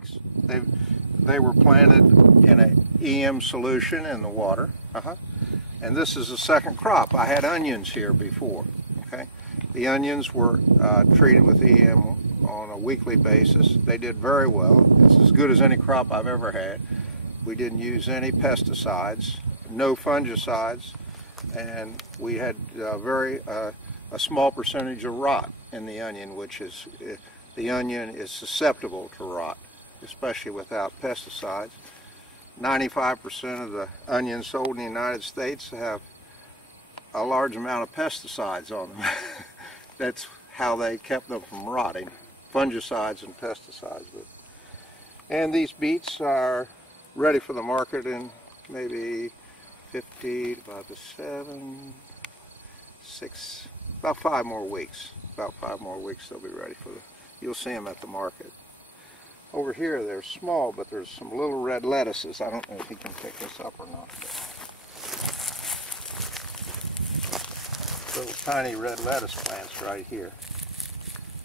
weeks. They were planted in an EM solution in the water. And this is the second crop. I had onions here before. Okay, the onions were treated with EM on a weekly basis. They did very well. It's as good as any crop I've ever had. We didn't use any pesticides, no fungicides, and we had a small percentage of rot in the onion, which is, the onion is susceptible to rot, especially without pesticides. 95% of the onions sold in the United States have a large amount of pesticides on them. That's how they kept them from rotting, fungicides and pesticides. And these beets are ready for the market in maybe 50, about 6, about 5 more weeks. About 5 more weeks they'll be ready for you'll see them at the market. Over here they're small, but there's some little red lettuces. I don't know if you can pick this up or not. Little tiny red lettuce plants right here.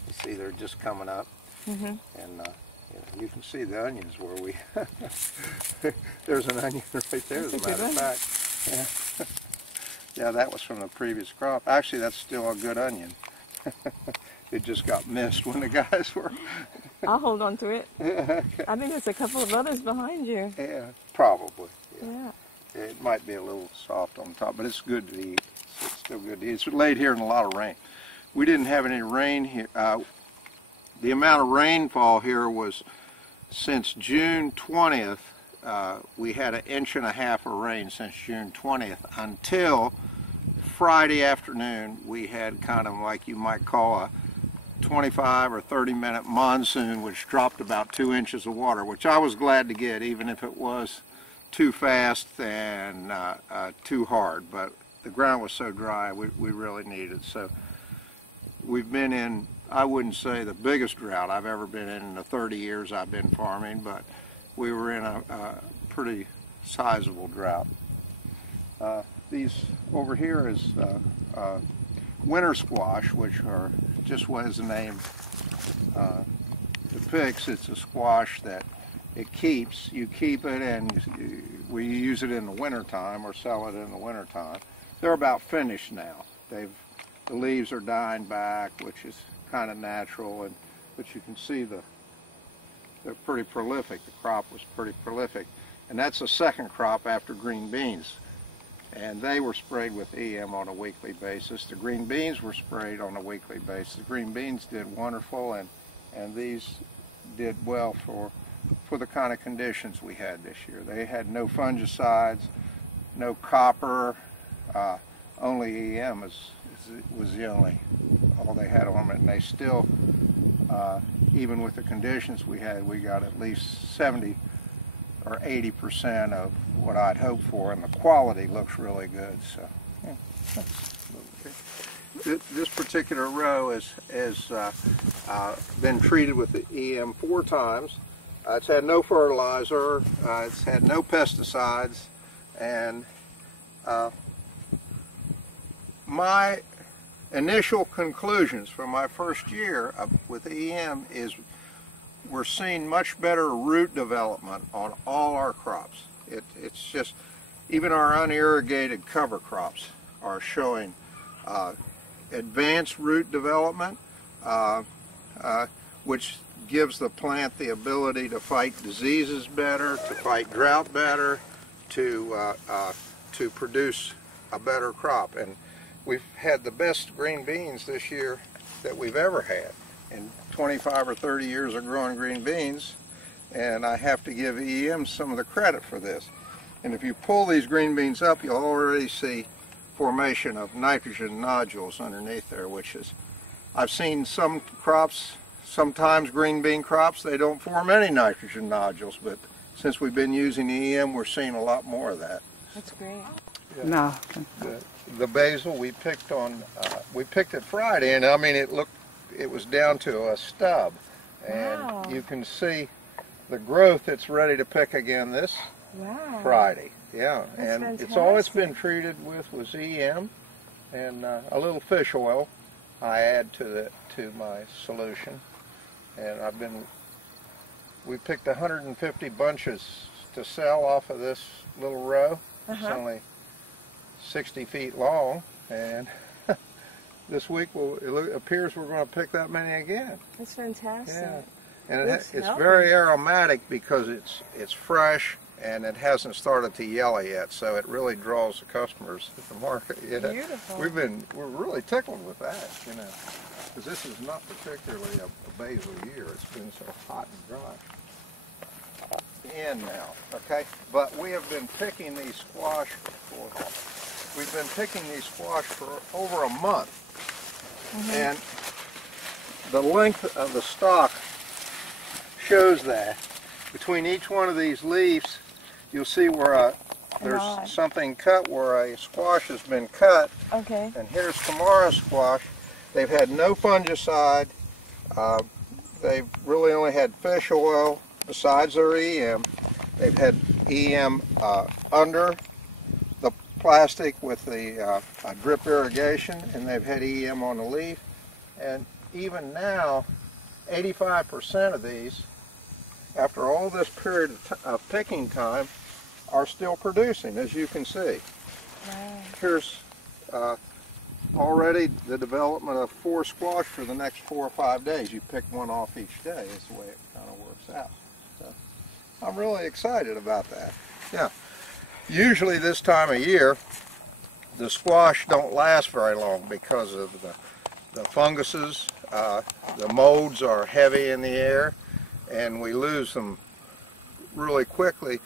You see they're just coming up. And you can see the onions where we there's an onion right there, as a matter of fact. Yeah, that was from the previous crop. Actually, that's still a good onion. It just got missed when the guys were. I'll hold on to it. I think there's a couple of others behind you. Yeah, probably. Yeah. It might be a little soft on top, but it's good to eat. It's still good to eat. It's laid here in a lot of rain. We didn't have any rain here. The amount of rainfall here was, since June 20th, we had 1.5 inches of rain since June 20th until Friday afternoon. We had kind of like you might call a 25 or 30-minute monsoon, which dropped about 2 inches of water, which I was glad to get, even if it was too fast and too hard. But the ground was so dry, we really needed it. So we've been in, I wouldn't say the biggest drought I've ever been in the 30 years I've been farming, but we were in a pretty sizable drought. These over here is winter squash, which are just what as the name depicts. It's a squash that it keeps. You keep it, and we use it in the winter time or sell it in the winter time. They're about finished now. The leaves are dying back, which is kind of natural, but you can see they're pretty prolific. The crop was pretty prolific, and that's the second crop after green beans. And they were sprayed with EM on a weekly basis. The green beans were sprayed on a weekly basis. The green beans did wonderful, and these did well for the kind of conditions we had this year. They had no fungicides, no copper, only EM was the all they had on it, and they still, even with the conditions we had, we got at least 70 or 80% of what I'd hoped for, and the quality looks really good. So, yeah. This particular row has been treated with the EM 4 times. It's had no fertilizer, it's had no pesticides, and my initial conclusions from my first year with EM is we're seeing much better root development on all our crops. It's just, even our unirrigated cover crops are showing advanced root development, which gives the plant the ability to fight diseases better, to fight drought better, to produce a better crop. And we've had the best green beans this year that we've ever had in 25 or 30 years of growing green beans, and I have to give EM some of the credit for this. And if you pull these green beans up, you'll already see formation of nitrogen nodules underneath there, which is, I've seen some crops, sometimes green bean crops, they don't form any nitrogen nodules, but since we've been using EM, we're seeing a lot more of that. That's great. Yeah. No. The basil we picked it Friday, and I mean it was down to a stub, and wow. You can see the growth. It's ready to pick again this Friday. Yeah, that's and fantastic. it's all it's been treated with was EM and a little fish oil I add to my solution, and I've been we picked 150 bunches to sell off of this little row. It's only 60 feet long, and this week it appears we're going to pick that many again. That's fantastic. Yeah, and it's very aromatic because it's fresh and it hasn't started to yellow yet, so it really draws the customers at the market. Beautiful. We're really tickled with that, you know, because this is not particularly a basil year. It's been so hot and dry. In now, okay, but we have been picking these squash for over a month, and the length of the stalk shows that. Between each one of these leaves, you'll see where there's something cut where a squash has been cut. Okay. And here's tomorrow's squash. They've had no fungicide. They've really only had fish oil besides their EM. They've had EM under the plastic with the drip irrigation, and they've had EM on the leaf. And even now, 85% of these, after all this period of picking time, are still producing, as you can see. Wow. Here's already the development of 4 squash for the next 4 or 5 days. You pick one off each day is the way it kind of works out. So I'm really excited about that. Yeah. Usually this time of year, the squash don't last very long because of the funguses. The molds are heavy in the air, and we lose them really quickly.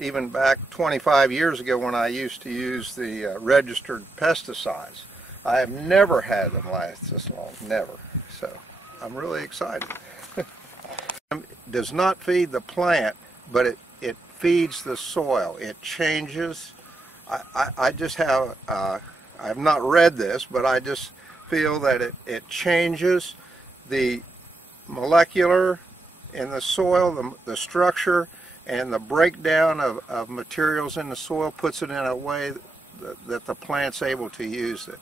Even back 25 years ago when I used to use the registered pesticides, I have never had them last this long, never. So I'm really excited. It does not feed the plant, but it feeds the soil. It changes. I just have, I've not read this, but I just feel that it changes the molecular in the soil, the structure, and the breakdown of materials in the soil, puts it in a way that the plant's able to use it.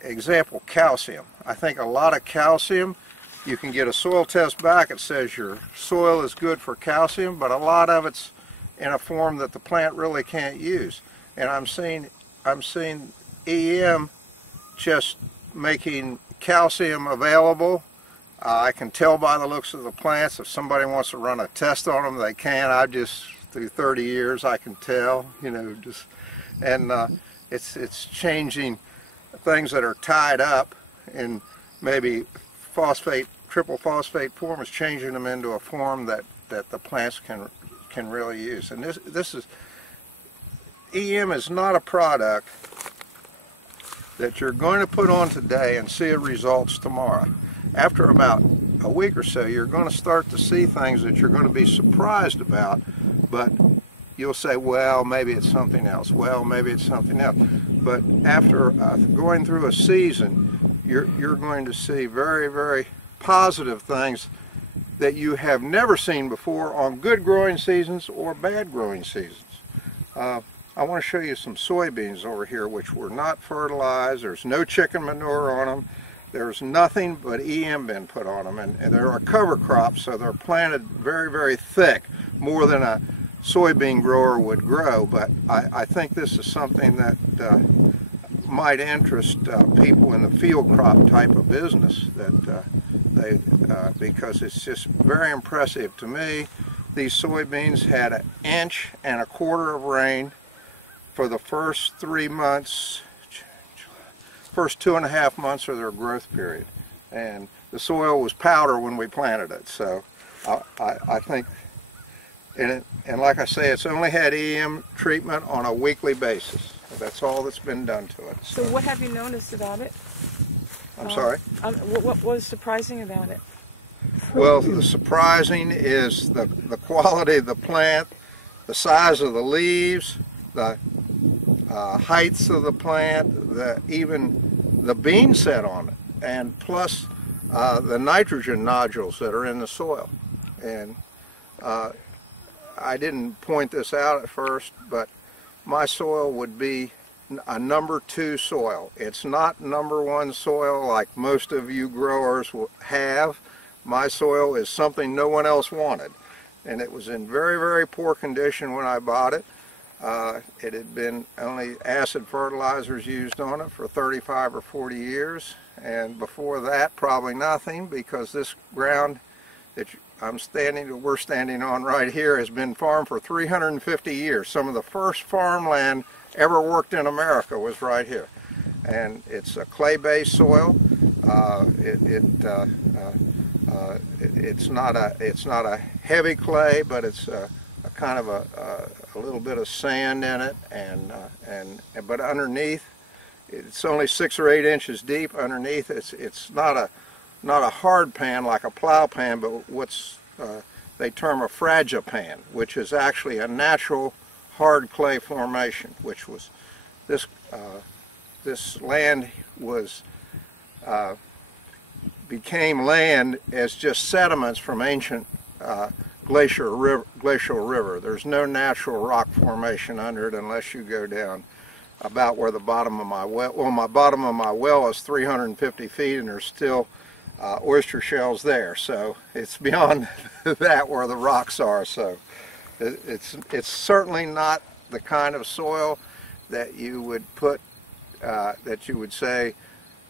Example, calcium. I think a lot of calcium, you can get a soil test back, it says your soil is good for calcium, but a lot of it's in a form that the plant really can't use. And I'm seeing EM just making calcium available. I can tell by the looks of the plants. If somebody wants to run a test on them, they can. I just, through 30 years, I can tell, you know, just, and it's changing things that are tied up in maybe phosphate, triple phosphate form, is changing them into a form that the plants can really use. And this is, EM is not a product that you're going to put on today and see results tomorrow. After about a week or so, you're going to start to see things that you're going to be surprised about, but you'll say, well, maybe it's something else. Well, maybe it's something else. But after going through a season, you're going to see very, very positive things that you have never seen before on good growing seasons or bad growing seasons. I want to show you some soybeans over here which were not fertilized. There's no chicken manure on them. There's nothing but EM been put on them, and they're a cover crop, so they're planted very, very thick, more than a soybean grower would grow. But I think this is something that might interest people in the field crop type of business, because it's just very impressive to me. These soybeans had 1.25 inches of rain for the first 3 months, first 2.5 months of their growth period, and the soil was powder when we planted it. So I think, and like I say, it's only had EM treatment on a weekly basis. That's all that's been done to it. So what have you noticed about it? I'm sorry? What was surprising about it? Well, the surprising is the quality of the plant, the size of the leaves, the heights of the plant, even the bean set on it, and plus the nitrogen nodules that are in the soil. And I didn't point this out at first, but my soil would be a number 2 soil. It's not number 1 soil like most of you growers will have, my soil is something no one else wanted. And it was in very, very poor condition when I bought it. It had been only acid fertilizers used on it for 35 or 40 years. And before that, probably nothing, because this ground that we're standing on right here has been farmed for 350 years. Some of the first farmland ever worked in America was right here. And it's a clay-based soil. It's not a heavy clay, but it's a kind of a little bit of sand in it, but underneath it's only 6 or 8 inches deep. Underneath it's not a hard pan like a plow pan, but what's they term a fragipan, which is actually a natural hard clay formation, which was this land became land as just sediments from ancient glacial river. There's no natural rock formation under it unless you go down about where the bottom of my well, my bottom of my well is 350 feet and there's still oyster shells there. So it's beyond that where the rocks are. So it's certainly not the kind of soil that you would put, that you would say,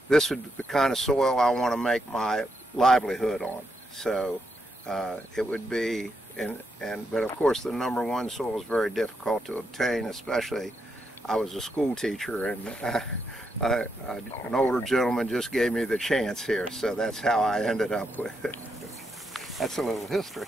this would be the kind of soil I want to make my livelihood on. So it would be, but of course the #1 soil is very difficult to obtain, especially I was a school teacher and an older gentleman just gave me the chance here, so that's how I ended up with it. That's a little history.